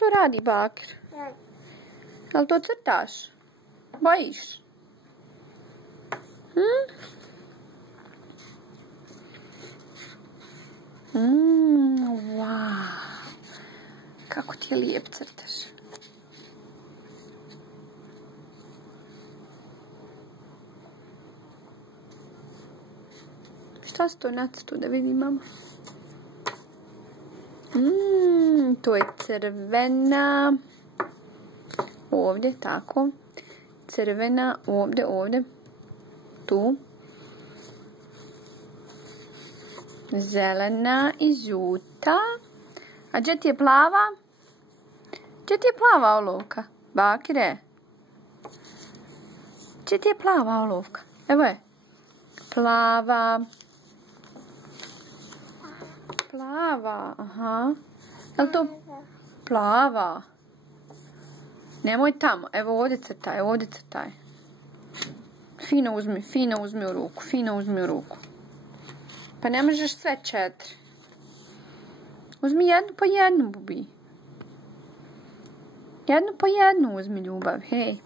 to radi, Bakir? Jel to crtaš? Bojiš? Wow. Kako ti je lijep crtaš. Šta se to nacrtu da vidim, mama? To je crvena. Ovdje, tako. Crvena, ovdje. Tu. Zelena i žuta. A gdje ti je plava? Gdje ti je plava olovka? Bakire? Gdje ti je plava olovka? Evo je. Plava. Plava, aha. Je li to plava? Nemoj tamo. Evo ovdje crtaj. Fino uzmi u ruku. Pa ne možeš sve 4. Uzmi jednu po jednu, Bubi. Jednu po jednu uzmi, ljubav, hej.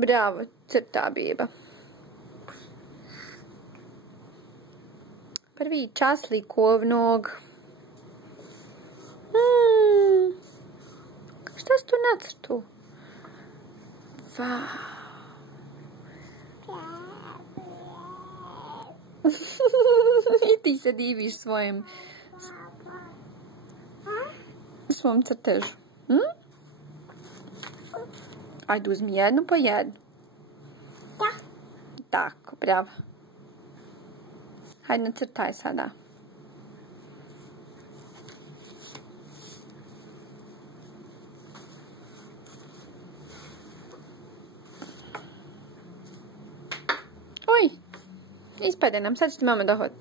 Bravo, crta beba. Prvi čas likovnog. Šta si tu nacrtu? I ti se diviš svom crtežu. Ajde, uzmi jednu po jednu. Tako, bravo. Hajde, nacrtaj sada. Oj, ispade nam, sad će ti mama dohod.